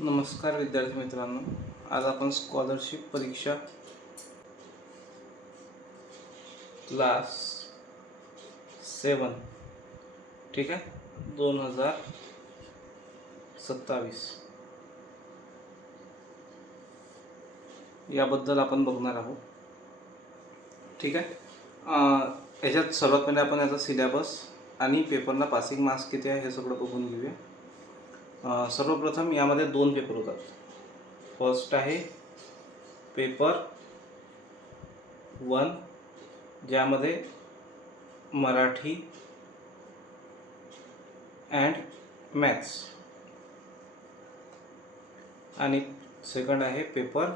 नमस्कार विद्यार्थी मित्रांनो, आज आपण स्कॉलरशिप परीक्षा क्लास 7 ठीक आहे 2027 याबद्दल आपण बघणार आहोत. ठीक आहे. याच्यात सर्वात पहिले आपण याचा सिलेबस आणि पेपरला पासिंग मार्क्स किती आहे हे सगळं बघून घेऊया. सर्वप्रथम यामध्ये 2 पेपर होतात. फर्स्ट आहे पेपर 1 ज्यामध्ये मराठी अँड मॅथ्स, आणि सेकंड आहे पेपर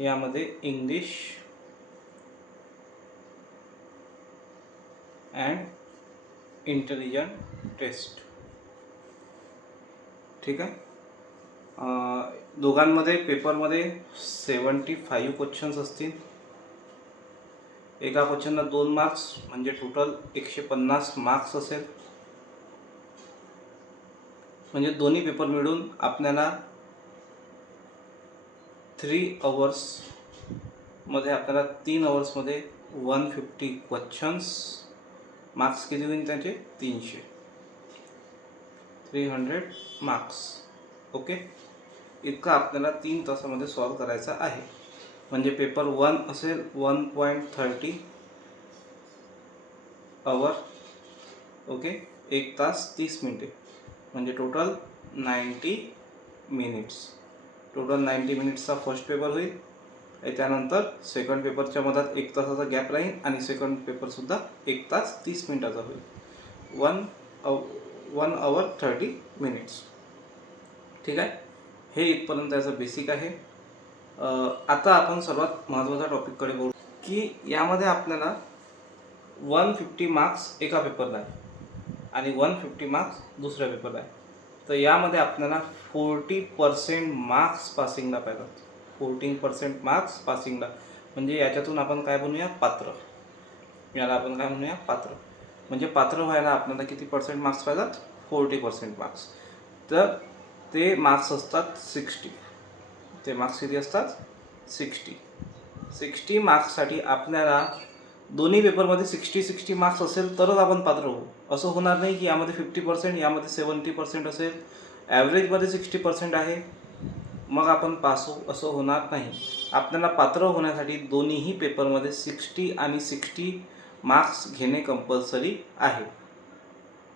यामध्ये इंग्लिश अँड इंटेलिजंट टेस्ट. ठीक आहे. दोघांमध्ये पेपरमध्ये 75 क्वेश्चन्स असतील. एका क्वेश्चनला 2 मार्क्स म्हणजे टोटल 150 मार्क्स असेल. म्हणजे दोन्ही पेपर मिळून आपल्याला 3 आवर्समध्ये आपल्याला 3 आवर्समध्ये 150 क्वेश्चन्स. मार्क्स किती होईल त्याचे? 300 मार्क्स. ओके. इतकं आपल्याला 3 तासामध्ये सॉल्व करायचं आहे. म्हणजे पेपर 1 असेल 1.30 आवर. ओके. 1 तास 30 मिनिटे म्हणजे टोटल 90 मिनिट्स. टोटल 90 मिनिट्सचा फर्स्ट पेपर होईल. त्यानंतर सेकंड पेपरच्या मधात 1 तासाचा गॅप राहील आणि सेकंड पेपरसुद्धा 1 तास 30 मिनिटाचा होईल. 1 आवर 30 मिनिट्स. ठीक आहे. हे इथपर्यंत याचं बेसिक आहे. आता आपण सर्वात महत्त्वाच्या टॉपिककडे बोलू की यामध्ये आपल्याला 150 मार्क्स एका पेपरला आहे आणि 150 मार्क्स दुसऱ्या पेपरला आहे. तर यामध्ये आपल्याला 40% मार्क्स पासिंगला पाहिजेत. 14% मार्क्स पासिंगला. म्हणजे याच्यातून आपण काय बनवूया? पात्र. याला आपण काय म्हणूया? पात्र. म्हणजे पात्र व्हायला आपल्याला किती पर्सेंट मार्क्स पाहिजेत? 40% मार्क्स. तर ते मार्क्स असतात 60. ते मार्क्स किती असतात? 60 मार्क्ससाठी आपल्याला दोन्ही पेपरमध्ये 60 मार्क्स असेल तरच आपण पात्र होऊ. असं होणार नाही की यामध्ये 50% यामध्ये 70% असेल, ॲव्हरेजमध्ये 60% आहे मग आपण पास होऊ, असं होणार नाही. आपल्याला पात्र होण्यासाठी दोन्हीही पेपरमध्ये 60 आणि 60 मार्क्स घेणे कंपल्सरी आहे.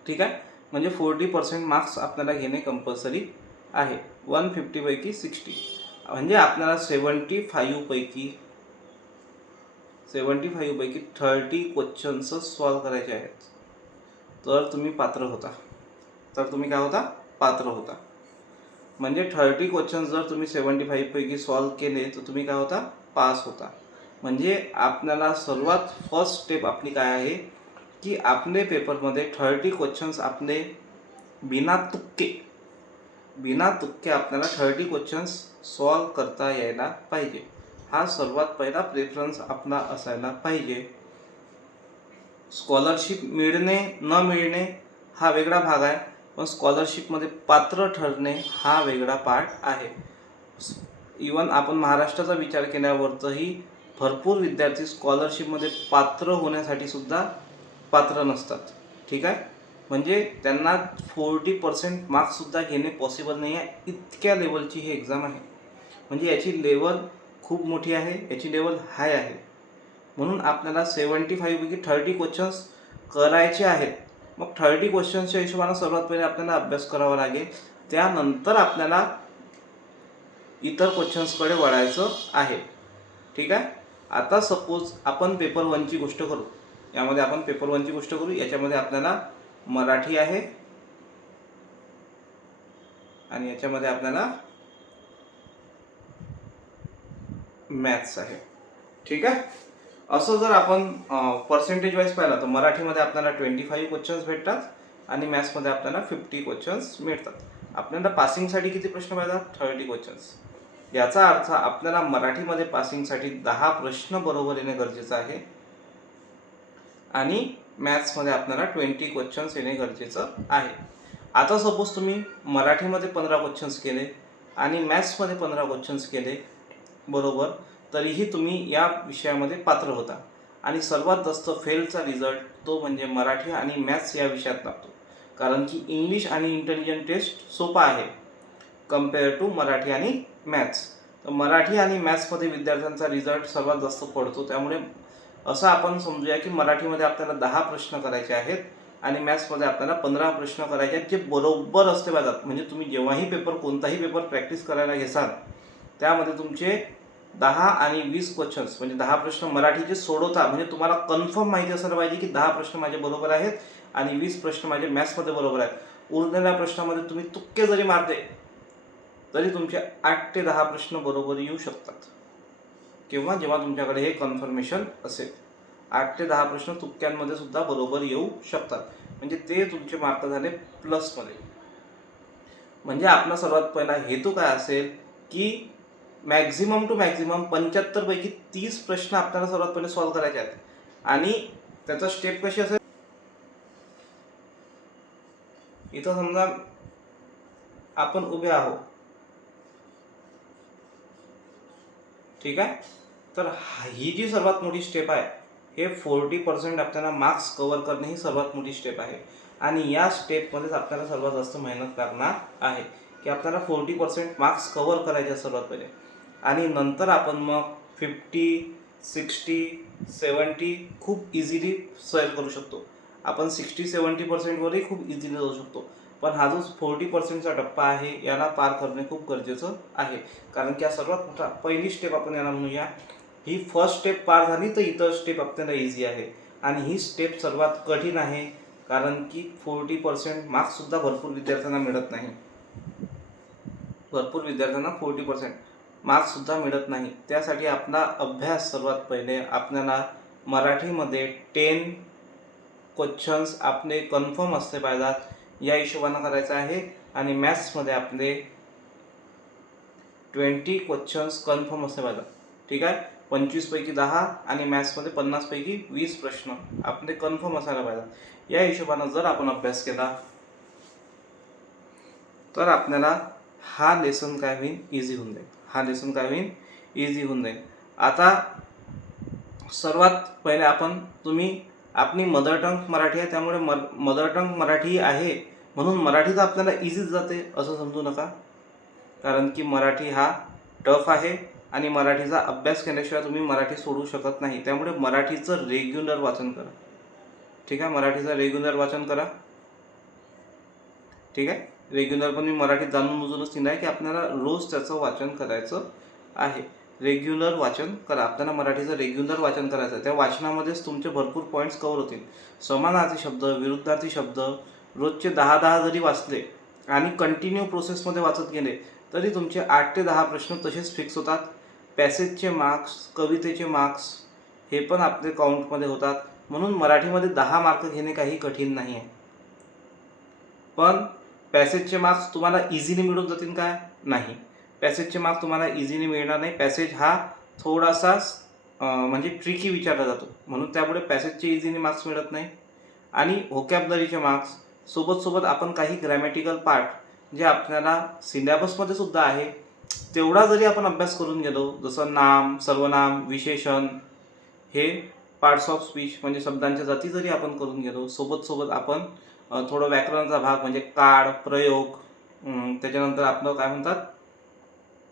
ठीक आहे. म्हणजे 40% मार्क्स आपल्याला घेणे कंपल्सरी आहे. 150 पैकी 60 म्हणजे आपल्याला 75 पैकी 30 क्वेश्चन्स सॉल्व करायचे आहेत. तर तुम्ही पात्र होता. पात्र होता. म्हणजे 30 क्वेश्चन्स जर तुम्ही 75 पैकी सॉल्व केले तर तुम्ही काय होता? पास होता. म्हणजे आपल्याला सर्वात फर्स्ट स्टेप आपली काय आहे की आपले पेपरमध्ये 30 क्वेश्चन्स आपले बिना तुक्के आपल्याला 30 क्वेश्चन्स सॉल्व करता यायला पाहिजे. हा सर्वात पहिला प्रेफरन्स आपला असायला पाहिजे. स्कॉलरशिप मिळणे न मिळणे हा वेगळा भाग आहे, पण स्कॉलरशिपमध्ये पात्र ठरणे हा वेगळा पार्ट आहे. इवन आपण महाराष्ट्राचा विचार केल्यावरही भरपूर विद्यार्थी स्कॉलरशिपमध्ये पात्र होण्यासाठी सुद्धा पात्र नसतात. ठीक आहे. म्हणजे त्यांना 40% मार्क्ससुद्धा घेणे पॉसिबल नाही आहे. इतक्या लेवलची ही एक्झाम आहे. म्हणजे याची लेवल खूप मोठी आहे, याची लेवल हाय आहे. म्हणून आपल्याला 75 पैकी 30 क्वेश्चन्स करायचे आहेत. मग 30 क्वेश्चन्सच्या हिशोबाने सर्वात पहिले आपल्याला अभ्यास करावा लागेल. त्यानंतर आपल्याला इतर क्वेश्चन्सकडे वळायचं आहे. ठीक आहे. आता सपोज आपण पेपर 1ची गोष्ट करू. यामध्ये आपण पेपर 1ची गोष्ट करू. याच्यामध्ये आपल्याला मराठी आहे आणि याच्यामध्ये आपल्याला मॅथ्स आहे. ठीक आहे. असं जर आपण पर्सेंटेज वाईज पाहिलं तर मराठीमध्ये आपल्याला 25 क्वेश्चन्स भेटतात आणि मॅथ्समध्ये आपल्याला 50 क्वेश्चन्स मिळतात. आपल्याला पासिंगसाठी किती प्रश्न पाहिजेत? 30 क्वेश्चन्स. याचा अर्थ आपल्याला मराठीमध्ये पासिंगसाठी 10 प्रश्न बरोबर येणे गरजेचं आहे आणि मॅथ्समध्ये आपल्याला 20 क्वेश्चन्स येणे गरजेचं आहे. आता सपोज तुम्ही मराठीमध्ये 15 क्वेश्चन्स केले आणि मॅथ्समध्ये 15 क्वेश्चन्स केले बरोबर, तरीही तुम्ही या विषयामध्ये पात्र होता. आणि सर्वात जास्त फेलचा रिझल्ट तो म्हणजे मराठी आणि मॅथ्स या विषयात लागतो. कारण की इंग्लिश आणि इंटेलिजंट टेस्ट सोपा आहे कम्पेअर टू मराठी आणि मॅथ्स. तर मराठी आणि मॅथ्समध्ये विद्यार्थ्यांचा रिझल्ट सर्वात जास्त पडतो. त्यामुळे असं आपण समजूया की मराठीमध्ये आपल्याला 10 प्रश्न करायचे आहेत आणि मॅथ्समध्ये आपल्याला 15 प्रश्न करायचे आहेत, जे बरोबर असले पाहिजेत. म्हणजे तुम्ही जेव्हाही कोणताही पेपर प्रॅक्टिस करायला घेसाल त्यामध्ये तुमचे 10 आणि 20 क्वेश्चन्स म्हणजे 10 प्रश्न मराठीचे सोडवता, म्हणजे तुम्हाला कन्फर्म माहिती असायला पाहिजे की 10 प्रश्न माझे बरोबर आहेत आणि 20 प्रश्न माझे मॅथ्समध्ये बरोबर आहेत. उरलेल्या प्रश्नामध्ये तुम्ही तुक्के जरी मारले तरी तुमचे 8 ते 10 प्रश्न बरोबर येऊ शकतात. किंवा जेव्हा तुमच्याकडे हे कन्फर्मेशन असेल 8 ते 10 प्रश्न तुक्क्यांमध्ये सुद्धा बरोबर येऊ शकतात. म्हणजे ते तुमचे मार्क झाले प्लसमध्ये. म्हणजे आपला सर्वात पहिला हेतू काय असेल की मॅक्झिमम टू मॅक्झिमम 75 पैकी 30 प्रश्न आपल्याला सर्वात पहिले सॉल्व्ह करायचे आहेत. आणि त्याचा स्टेप कशी असेल, इथं समजा आपण उभे आहोत, ठीक आहे. तर ही जी सर्वात मोठी स्टेप आहे, हे 40% आपल्याला मार्क्स कव्हर करणे ही सर्वात मोठी स्टेप आहे. आणि या स्टेपमध्येच आपल्याला सर्वात जास्त मेहनत करणार आहे की आपल्याला 40% मार्क्स कव्हर करायचे सर्वात पहिले. आणि नंतर आपण मग 50, 60, 70 खूप इझिली सर करू शकतो. आपण 60-70%वरही खूप इझिली जाऊ शकतो. पण हा जो 40%चा टप्पा आहे याला पार करणे खूप गरजेचं आहे. कारण की हा सर्वात मोठा पहिली स्टेप आपण याला म्हणूया. ही फर्स्ट स्टेप पार झाली तर इतर स्टेप आपल्याला इझी आहे. आणि ही स्टेप सर्वात कठीण आहे कारण की 40% मार्क्ससुद्धा भरपूर विद्यार्थ्यांना मिळत नाही. 40% मार्क्ससुद्धा मिळत नाही. त्यासाठी आपला अभ्यास सर्वात पहिले आपल्याला मराठीमध्ये 10 क्वेश्चन्स आपले कन्फर्म असले पाहिजेत या हिशोबानं करायचं आहे. आणि मॅथ्समध्ये आपले 20 क्वेश्चन्स कन्फर्म असले पाहिजेत, ठीक आहे. 25 पैकी 10 आणि मॅथ्समध्ये 50 पैकी 20 प्रश्न आपले कन्फर्म असायला पाहिजेत. या हिशोबानं जर आपण अभ्यास केला तर आपल्याला हा लेसन काय होईल, इझी होऊन जाईल. आता सर्वात पहिले तुम्ही आपली मदर टंग मराठी आहे त्यामुळे मदर टंग मराठी आहे म्हणून मराठी तर आपल्याला इझीच जाते असं समजू नका. कारण की मराठी हा टफ आहे आणि मराठीचा अभ्यास केल्याशिवाय तुम्ही मराठी सोडू शकत नाही. त्यामुळे मराठीचं रेग्युलर वाचन करा, ठीक आहे. मराठीचं रेग्युलर वाचन करा, ठीक आहे. रेग्युलर पण मी मराठीत जाणून बुजूनच लिहिलं आहे की आपल्याला रोज त्याचं वाचन करायचं आहे. रेग्युलर वाचन करा, आपल्याला मराठीचं रेग्युलर वाचन करायचं आहे. त्या वाचनामध्येच तुमचे भरपूर पॉईंट्स कव्हर होतील. समानार्थी शब्द, विरुद्धार्थी शब्द रोजचे 10-10 जरी वाचले आणि कंटिन्यू प्रोसेसमध्ये वाचत गेले तरी तुमचे 8 ते 10 प्रश्न तसेच फिक्स होतात. पॅसेजचे मार्क्स, कवितेचे मार्क्स हे पण आपले काउंटमध्ये होतात. म्हणून मराठीमध्ये 10 मार्क घेणे काही कठीण नाही आहे. पण पॅसेजचे मार्क्स तुम्हाला इझिली मिळून जातील काय? नाही, पॅसेजचे मार्क्स तुम्हाला इझिली मिळणार नाही. पॅसेज हा थोडासा म्हणजे ट्रिकी विचारला जातो म्हणून त्यामुळे पॅसेजचे इझिली मार्क्स मिळत नाही. आणि व्होकॅबलरीचे मार्क्स सोबत आपण काही ग्रॅमॅटिकल पार्ट जे आपल्याला सिलेबसमध्ये सुद्धा आहे तेवढा जरी आपण अभ्यास करून गेलो, जसं नाम, सर्वनाम, विशेषण हे पार्ट्स ऑफ स्पीच म्हणजे शब्दांच्या जाती जरी आपण करून गेलो, सोबत आपण थोडं व्याकरणाचा भाग म्हणजे काळ, प्रयोग, त्याच्यानंतर आपलं काय म्हणतात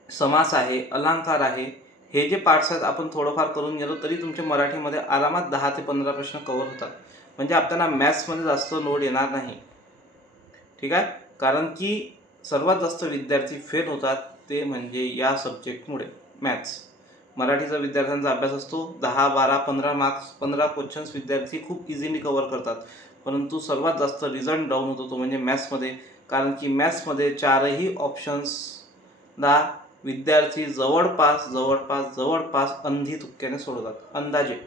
समास आहे, अलंकार आहे, हे जे पार्ट्स आहेत आपण थोडंफार करून गेलो तरी तुमच्या मराठीमध्ये आरामात 10 ते 15 प्रश्न कव्हर होतात. म्हणजे आपल्याला मॅथ्समध्ये जास्त लोड येणार नाही, ठीक आहे. कारण की सर्वात जास्त विद्यार्थी फेल होतात ते म्हणजे या सब्जेक्टमुळे मॅथ्स. मराठीचा विद्यार्थ्यांचा अभ्यास असतो 10, 12, 15 मार्क्स, 15 क्वेश्चन्स विद्यार्थी खूप इझिली कव्हर करतात. परंतु सर्वात जास्त रिझल्ट डाऊन होतो तो म्हणजे मॅथ्समध्ये. कारण की मॅथ्समध्ये 4ही ऑप्शन्सला विद्यार्थी जवळपास अंधी तुक्क्याने सोडवतात. अंदाजे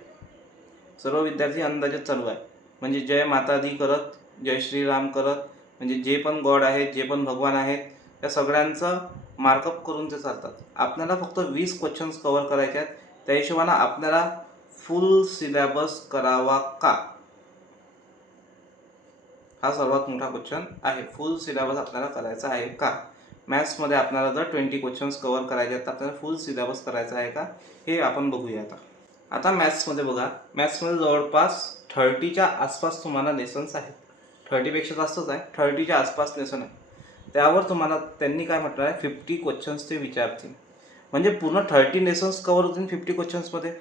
सर्व विद्यार्थी अंदाजेच चालू आहे. म्हणजे जय माता दी करत, जय श्रीराम करत, म्हणजे जे पण गॉड आहेत, जे पण भगवान आहेत त्या सगळ्यांचं मार्कअप करून ते चालतात. आपल्याला फक्त 20 क्वेश्चन्स कव्हर करायचे आहेत. त्या हिशोबानं आपल्याला फुल सिलेबस करावा का? हा सर्वात मोठा क्वेश्चन आहे. फुल सिलेबस आपल्याला करायचा आहे का? मॅथ्समध्ये आपल्याला जर 20 क्वेश्चन्स कव्हर करायचे आहेत तर आपल्याला फुल सिलेबस करायचा आहे का, हे आपण बघूया. आता मॅथ्समध्ये बघा, मॅथ्समध्ये जवळपास 30च्या आसपास तुम्हाला लेसन्स आहेत. 30पेक्षा जास्तच आहे, 30च्या आसपास लेसन आहे. त्यावर तुम्हाला त्यांनी काय म्हटलं आहे, 50 क्वेश्चन्स ते विचारतील. म्हणजे पूर्ण 30 लेसन्स कव्हर होतील 50 क्वेश्चन्समध्ये.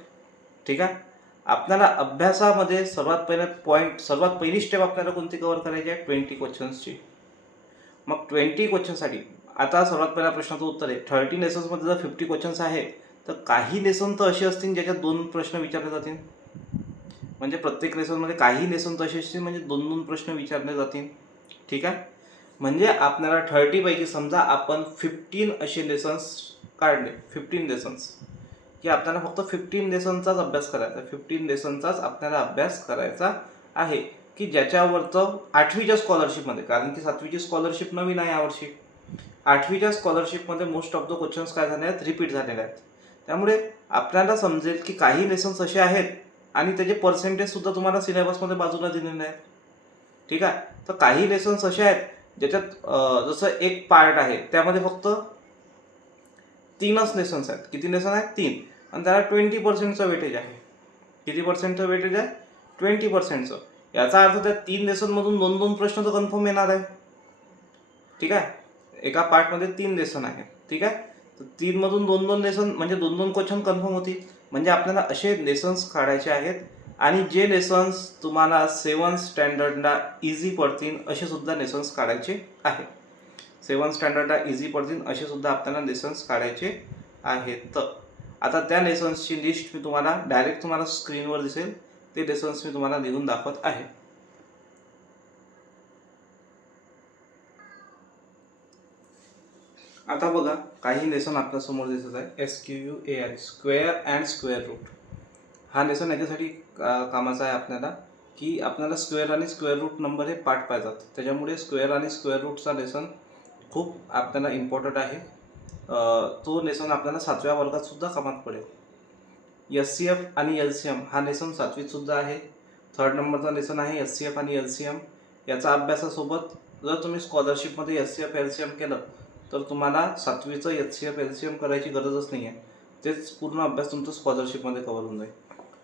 ठीक आहे. आपल्याला अभ्यासामध्ये सर्वात पहिली स्टेप आपल्याला कोणती कव्हर करायची आहे? 20 क्वेश्चन्सची. मग 20 क्वेश्चनसाठी आता सर्वात पहिला प्रश्नाचं उत्तर आहे, 30 लेसन्समध्ये जर 50 क्वेश्चन्स आहे तर काही लेसन तर असे असतील ज्याच्यात 2 प्रश्न विचारले जातील. म्हणजे प्रत्येक लेसनमध्ये काही लेसन तर असे असतील म्हणजे 2 प्रश्न विचारले जातील. ठीक आहे. म्हणजे आपल्याला 30 पैकी समजा आपण 15 असे लेसन्स काढले, 15 लेसन्स, की आपल्याला फक्त 15 लेसनचाच अभ्यास करायचा आहे. 15 लेसनचाच आपल्याला अभ्यास करायचा आहे, की ज्याच्यावरचं 8वीच्या स्कॉलरशिपमध्ये, कारण की 7वीची स्कॉलरशिप नवीन आहे यावर्षी, 8वीच्या स्कॉलरशिपमध्ये मोस्ट ऑफ द क्वेश्चन्स काय झाले आहेत, रिपीट झालेले आहेत. त्यामुळे आपल्याला समजेल की काही लेसन्स असे आहेत आणि त्याचे पर्सेंटेजसुद्धा तुम्हाला सिलेबसमध्ये बाजूला दिलेले आहेत. ठीक आहे. तर काही लेसन्स असे आहेत ज्याच्यात जसं एक पार्ट आहे त्यामध्ये फक्त 3च लेसन्स आहेत. किती लेसन आहेत? 3. आणि त्याला 20%चं वेटेज आहे. किती पर्सेंटचं वेटेज आहे? 20%चं. याचा अर्थ त्या 3 लेसनमधून 2 प्रश्न तर कन्फर्म येणार आहे. ठीक आहे. एका पार्टमध्ये 3 लेसन आहे. ठीक आहे. तर 3मधून 2 लेसन म्हणजे 2 क्वेश्चन कन्फर्म होतील. म्हणजे आपल्याला असे लेसन्स काढायचे आहेत आणि जे लेसन्स तुम्हाला 7 स्टँडर्डला इझी पडतील असे सुद्धा लेसन्स काढायचे आहे. 7 स्टँडर्डला इझी पडतील असे सुद्धा आपल्याला लेसन्स काढायचे आहेत. आता त्या लेसन्सची लिस्ट मी तुम्हाला स्क्रीनवर दिसेल. ते लेसन्स मी तुम्हाला लिहून दाखवत आहे. आता बघा, काही लेसन आपल्यासमोर दिसत आहे. SQUAR, square and square root. हा लेसन याच्यासाठी कामाचा आहे आपल्याला, की आपल्याला स्क्वेअर आणि स्क्वेअर रूट नंबर हे पाठ पाहिजेत. त्याच्यामुळे स्क्वेअर आणि स्क्वेअर रूटचा लेसन खूप आपल्याला इम्पॉर्टंट आहे. तो लेसन आपल्याला 7व्या वर्गात सुद्धा कामात पडेल. SCF आणि LCM हा लेसन 7वीत सुद्धा आहे. 3rd नंबरचा लेसन आहे SCF आणि LCM. याचा अभ्यासासोबत जर तुम्ही स्कॉलरशिपमध्ये SCF LCM केलं तर तुम्हाला 7वीचं HCF LCM करायची गरजच नाही आहे. तेच पूर्ण अभ्यास तुमचा स्कॉलरशिपमध्ये कव्हर होऊन जाईल.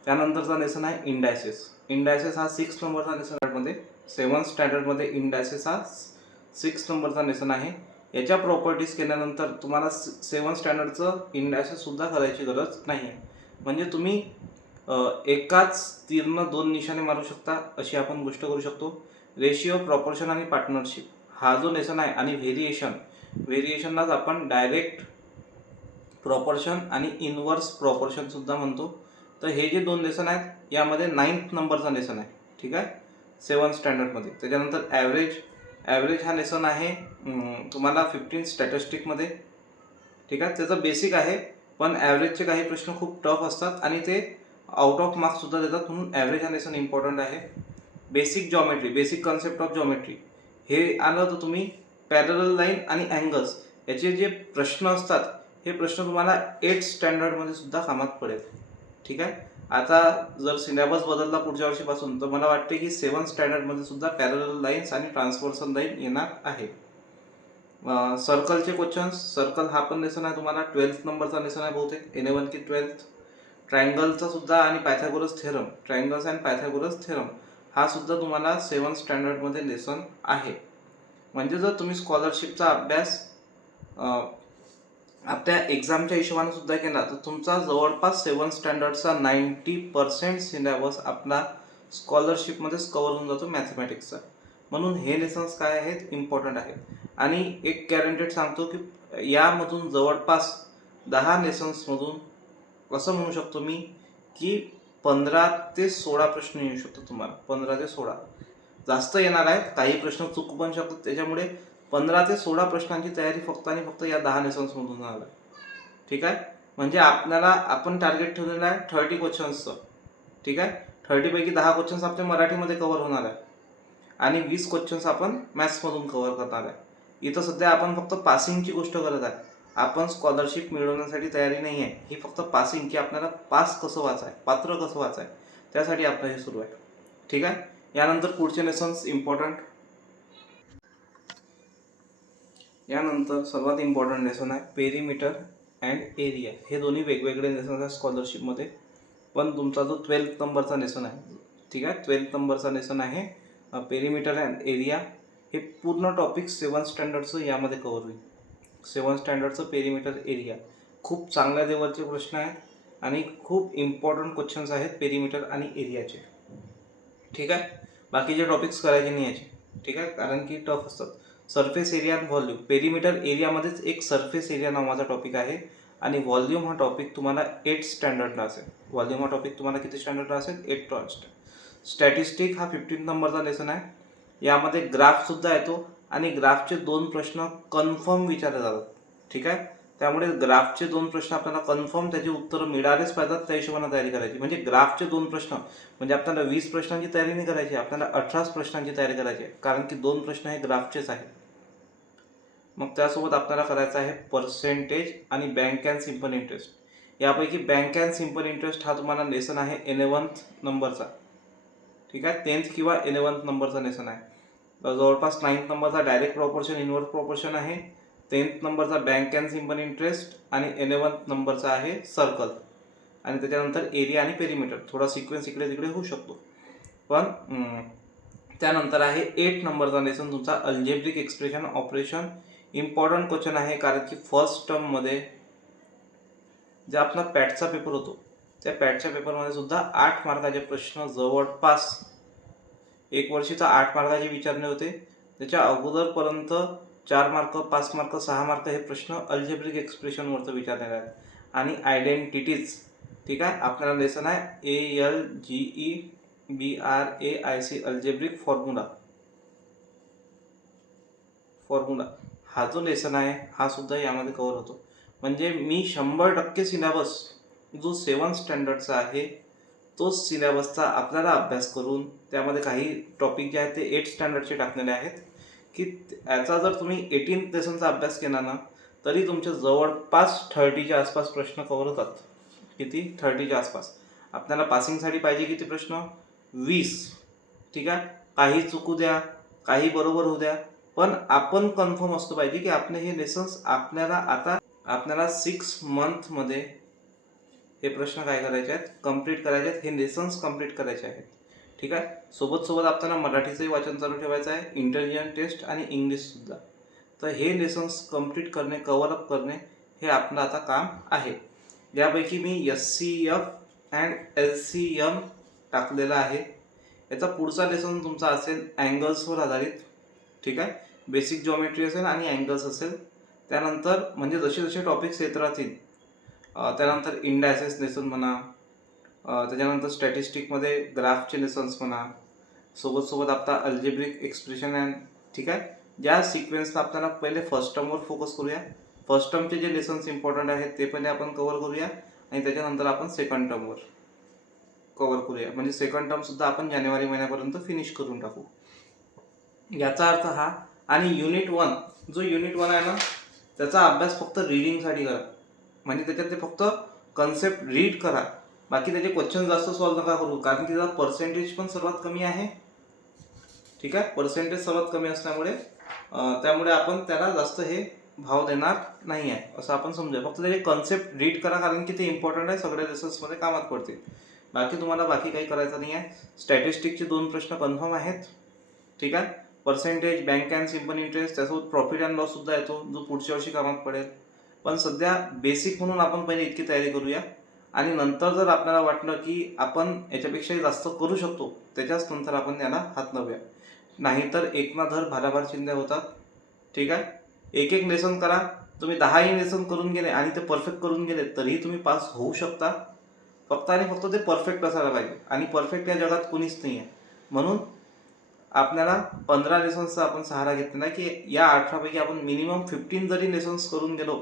त्यानंतरचा लेसन आहे इंडायसेस. इंडायसेस हा 6 नंबरचा लेसन 7 स्टँडर्डमध्ये इंडायसेस हा 6 नंबरचा लेसन आहे. याच्या प्रॉपर्टीज केल्यानंतर तुम्हाला 7 स्टँडर्डचं इंडायसेस सुद्धा करायची गरज नाही आहे. म्हणजे तुम्ही एकाच तीरनं 2 निशाणे मारू शकता अशी आपण गोष्ट करू शकतो. रेशिओ, प्रॉपोर्शन आणि पार्टनरशिप हा जो लेसन आहे आणि व्हेरिएशनलाच आपण डायरेक्ट प्रॉपोर्शन आणि इनवर्स प्रॉपोर्शन सुद्धा म्हणतो. तर हे जे 2 लेसन आहेत यामध्ये 9th नंबरचा लेसन आहे. ठीक आहे. 7 स्टँडर्डमध्ये. त्याच्यानंतर ॲव्हरेज हा लेसन आहे तुम्हाला 15 स्टॅटिस्टिकमध्ये. ठीक आहे. त्याचं बेसिक आहे, पण ॲव्हरेजचे काही प्रश्न खूप टफ असतात आणि ते आउट ऑफ मार्क्स सुद्धा देतात, म्हणून ॲव्हरेज हा लेसन इम्पॉर्टंट आहे. Basic geometry, basic concept of geometry हे आलं तर तुम्ही पॅरलल लाईन आणि अँगल्स याचे जे प्रश्न असतात हे प्रश्न तुम्हाला 8th स्टँडर्डमध्ये सुद्धा कामात पडेल. ठीक आहे. आता जर सिलेबस बदलला पुढच्या वर्षीपासून तर मला वाटते की 7 स्टँडर्डमध्ये सुद्धा पॅरलल लाईन्स आणि ट्रान्सव्हर्सल लाईन येणार आहे. सर्कलचे क्वेश्चन्स, सर्कल हा पण लेसन आहे तुम्हाला 12th नंबरचा लेसन आहे बहुतेक, 11 की 12th. ट्रायंगलचा सुद्धा आणि Pythagoras theorem, triangles and Pythagoras theorem हा सुद्धा तुम्हाला 7 स्टँडर्डमध्ये लेसन आहे. म्हणजे जर तुम्ही स्कॉलरशिपचा अभ्यास आपल्या एक्झामच्या हिशोबाने सुद्धा केला तर तुमचा जवळपास 7 स्टँडर्डचा 90% सिलेबस आपला स्कॉलरशिपमध्येच कव्हर होऊन जातो मॅथमॅटिक्सचा. म्हणून हे लेसन्स काय आहेत, इम्पॉर्टंट आहेत. आणि एक गॅरंटेड सांगतो की यामधून जवळपास 10 लेसन्समधून असं म्हणू शकतो मी की 15 ते 16 प्रश्न येऊ शकतो तुम्हाला. 15 ते 16 जास्त येणार आहेत, काही प्रश्न चूक पण शकतात. त्याच्यामुळे 15 ते 16 प्रश्नांची तयारी फक्त आणि फक्त या 10 लेसन्समधून होणार आहे. ठीक आहे. म्हणजे आपण टार्गेट ठेवलेलं आहे 30 क्वेश्चन्सचं. ठीक आहे. 30 पैकी 10 क्वेश्चन्स आपले मराठीमध्ये कव्हर होणार आहे आणि 20 क्वेश्चन्स आपण मॅथ्समधून कव्हर करणार आहे. इथं सध्या आपण फक्त पासिंगची गोष्ट करत आहे. आपण स्कॉलरशिप मिळवण्यासाठी तयारी नाही आहे. ही फक्त पासिंग, की आपल्याला पास कसं वाचाय, पात्र कसं वाचाय, त्यासाठी आपलं हे सुरू आहे. ठीक आहे. यानंतर पुढचे लेसन्स इम्पॉर्टंट यानंतर सर्वात इम्पॉर्टंट लेसन आहे पेरीमीटर अँड एरिया. हे दोन्ही वेगवेगळे लेसन आहेत स्कॉलरशिपमध्ये, पण तुमचा जो 12th नंबरचा लेसन आहे, ठीक आहे, 12th नंबरचा लेसन आहे पेरीमीटर अँड एरिया. हे पूर्ण टॉपिक 7th स्टँडर्डचं यामध्ये कव्हर होईल. 7th स्टँडर्डचं पेरीमीटर एरिया खूप चांगल्या लेवलचे प्रश्न आहेत आणि खूप इम्पॉर्टंट क्वेश्चन्स आहेत पेरीमीटर आणि एरियाचे. ठीक आहे, बाकीचे टॉपिक्स करायचे नाही याचे, ठीक आहे, कारण की टफ असतात. सरफेस एरिया आणि व्हॉल्यूम. पेरीमीटर एरियामध्येच एक सरफेस एरिया नावाचा टॉपिक आहे आणि व्हॉल्यूम हा टॉपिक तुम्हाला 8th स्टँडर्डला असेल. व्हॉल्यूम हा टॉपिक तुम्हाला किती स्टँडर्डला असेल? 8th. स्टॅटिस्टिक हा 15th नंबरचा लेसन आहे. यामध्ये ग्राफसुद्धा येतो आणि ग्राफचे 2 प्रश्न कन्फर्म विचारले जातात. ठीक आहे, त्यामुळे ग्राफचे 2 प्रश्न आपल्याला कन्फर्म त्याची उत्तरं मिळालेच पाहिजेत, त्या हिशोबाने तयारी करायची. म्हणजे ग्राफचे 2 प्रश्न म्हणजे आपल्याला 20 प्रश्नांची तयारी नाही करायची, आपल्याला 18 प्रश्नांची तयारी करायची आहे, कारण की 2 प्रश्न हे ग्राफचेच आहेत. मग त्यासोबत आपल्याला करायचं आहे पर्सेंटेज आणि बँक अँड सिम्पल इंटरेस्ट. यापैकी बँक अँड सिम्पल इंटरेस्ट हा तुम्हाला लेसन आहे 11th नंबरचा. ठीक आहे, 10th किंवा 11th नंबरचा लेसन आहे. जवळपास 9th नंबरचा डायरेक्ट प्रॉपोर्शन इनवर्स प्रॉपोर्शन आहे, 10th नंबरचा बँक अँड सिम्पल इंटरेस्ट आणि 11th नंबरचा आहे सर्कल. आणि त्याच्यानंतर एरिया आणि पेरीमीटर. थोडा सिक्वेन्स इकडे तिकडे होऊ शकतो, पण त्यानंतर आहे 8th नंबरचा लेसन तुमचा algebraic expression operation. Important question आहे, कारण की फर्स्ट टर्ममध्ये जे आपला पॅटचा पेपर होतो त्या पॅटच्या पेपरमध्ये सुद्धा 8 मार्काचे प्रश्न जवळपास एक वर्षीचा 8 मार्काचे विचारणे होते. त्याच्या अगोदरपर्यंत 4 मार्क, 5 मार्क, 6 मार्क हे प्रश्न अल्जेब्रिक एक्सप्रेशनवरचं विचारलेले आहेत. आणि आयडेंटिटीज. ठीक आहे, आपल्याला लेसन आहे ALGEBRAIC अल्जेब्रिक फॉर्म्युला. हा जो लेसन आहे हा सुद्धा यामध्ये कव्हर होतो. म्हणजे मी 100% सिलेबस जो 7th स्टँडर्डचा आहे तोच सिलेबसचा आपल्याला अभ्यास करून त्यामध्ये काही टॉपिक जे आहेत ते 8th स्टँडर्डचे टाकलेले आहेत, की याचा जर तुम्ही 18th लेसनचा अभ्यास केला ना तरी तुमच्या जवळपास 30च्या आसपास प्रश्न कव्हर होतात. किती? 30च्या आसपास. आपल्याला पासिंगसाठी पाहिजे किती प्रश्न? 20. ठीक आहे, काही चुकू द्या, काही बरोबर होऊ द्या, पण आपण कन्फर्म असतो पाहिजे की आपले हे लेसन्स आपल्याला 6 मंथमध्ये हे प्रश्न काय करायचे आहेत? कंप्लीट करायचे आहेत. हे लेसन्स कंप्लीट करायचे आहेत. ठीक आहे, सोबत आपल्याला मराठीचंही वाचन चालू ठेवायचं आहे, इंटेलिजंट टेस्ट आणि इंग्लिशसुद्धा. तर हे लेसन्स कंप्लीट करणे, कव्हर अप करणे हे आपलं आता काम आहे. यापैकी मी SCF अँड LCM टाकलेला आहे. याचा पुढचा लेसन तुमचा असेल अँगल्सवर आधारित. ठीक आहे, बेसिक जॉमेट्री असेल आणि अँगल्स असेल. त्यानंतर म्हणजे जसे टॉपिक्स येत राहतील, त्यानंतर इंडायसेस लेसन म्हणा, त्याच्यानंतर स्टॅटिस्टिकमध्ये ग्राफचे लेसन्स म्हणा, सोबत आता अल्जेब्रिक एक्सप्रेशन अँड. ठीक आहे, ज्या सिक्वेन्सला आपल्याला पहिले फर्स्ट टर्मवर फोकस करूया. फर्स्ट टर्मचे जे लेसन्स इम्पॉर्टंट आहेत ते पहिले आपण कव्हर करूया आणि त्याच्यानंतर आपण सेकंड टर्मवर कव्हर करूया. म्हणजे सेकंड टर्मसुद्धा आपण जानेवारी महिन्यापर्यंत फिनिश करून टाकू. याचा अर्थ हा. आणि युनिट 1 जो युनिट 1 आहे ना त्याचा अभ्यास फक्त रीडिंगसाठी करा. म्हणजे त्याच्यात ते फक्त कन्सेप्ट रीड करा, बाकी त्याचे क्वेश्चन जास्त सॉल्व्ह नका करू, कारण की त्याचा पर्सेंटेज पण सर्वात कमी आहे. ठीक आहे, पर्सेंटेज सर्वात कमी असल्यामुळे त्यामुळे आपण त्याला जास्त हे भाव देणार नाही आहे असं आपण समजूया. फक्त त्याचे कन्सेप्ट रीड करा, कारण की ते इम्पॉर्टंट आहे, सगळ्या लेसन्समध्ये कामात पडतील. बाकी तुम्हाला काही करायचं नाही आहे. स्टॅटिस्टिकचे 2 प्रश्न कन्फर्म आहेत. ठीक आहे, percentage, bank and simple interest, त्यासोबत प्रॉफिट अँड लॉस सुद्धा येतो जो पुढच्या वर्षी कामात पडेल. पण सध्या बेसिक म्हणून आपण पहिले इतकी तयारी करूया आणि नंतर जर आपल्याला वाटलं की आपण याच्यापेक्षाही जास्त करू शकतो त्याच्याच नंतर आपण याला हात लावूया. नाहीतर एक ना धर भाराभार चिंध्या होतात. ठीक आहे, एक लेसन करा. तुम्ही 10ही लेसन करून गेले आणि ते परफेक्ट करून गेले तरीही तुम्ही पास होऊ शकता. फक्त आणि फक्त ते परफेक्ट असायला पाहिजे, आणि परफेक्ट या जगात कोणीच नाही आहे. म्हणून आपल्याला 15 लेसन्सचा आपण सहारा घेतलेला आहे की या 18 पैकी आपण मिनिमम 15 जरी लेसन्स करून गेलो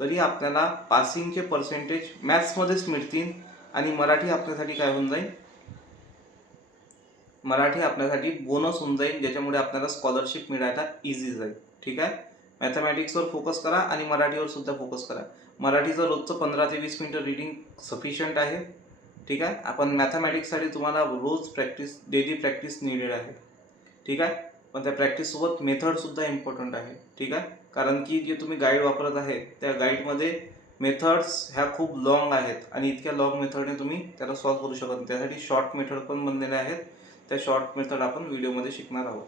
तरी आपल्याला पासिंगचे पर्सेंटेज मॅथ्समध्येच मिळतील. आणि मराठी आपल्यासाठी काय होऊन जाईल? मराठी आपल्यासाठी बोनस होऊन जाईल, ज्याच्यामुळे आपल्याला स्कॉलरशिप मिळायला इझी जाईल. ठीक आहे, मॅथमॅटिक्सवर फोकस करा आणि मराठीवर सुद्धा फोकस करा. मराठीचं रोजचं 15 ते 20 मिनिटं रीडिंग सफिशियंट आहे. ठीक आहे, आपण मॅथमॅटिक्ससाठी तुम्हाला रोज डेली प्रॅक्टिस निडेड आहे. ठीक आहे, पण त्या प्रॅक्टिससोबत मेथडसुद्धा इम्पॉर्टंट आहे. ठीक आहे, कारण की जे तुम्ही गाईड वापरत आहे त्या गाईडमध्ये मेथड्स ह्या खूप लॉंग आहेत आणि इतक्या लॉंग मेथडने तुम्ही त्याला सॉल्व्ह करू शकत नाही. त्यासाठी शॉर्ट मेथड पण बनलेले आहेत. त्या शॉर्ट मेथड आपण व्हिडिओमध्ये शिकणार आहोत.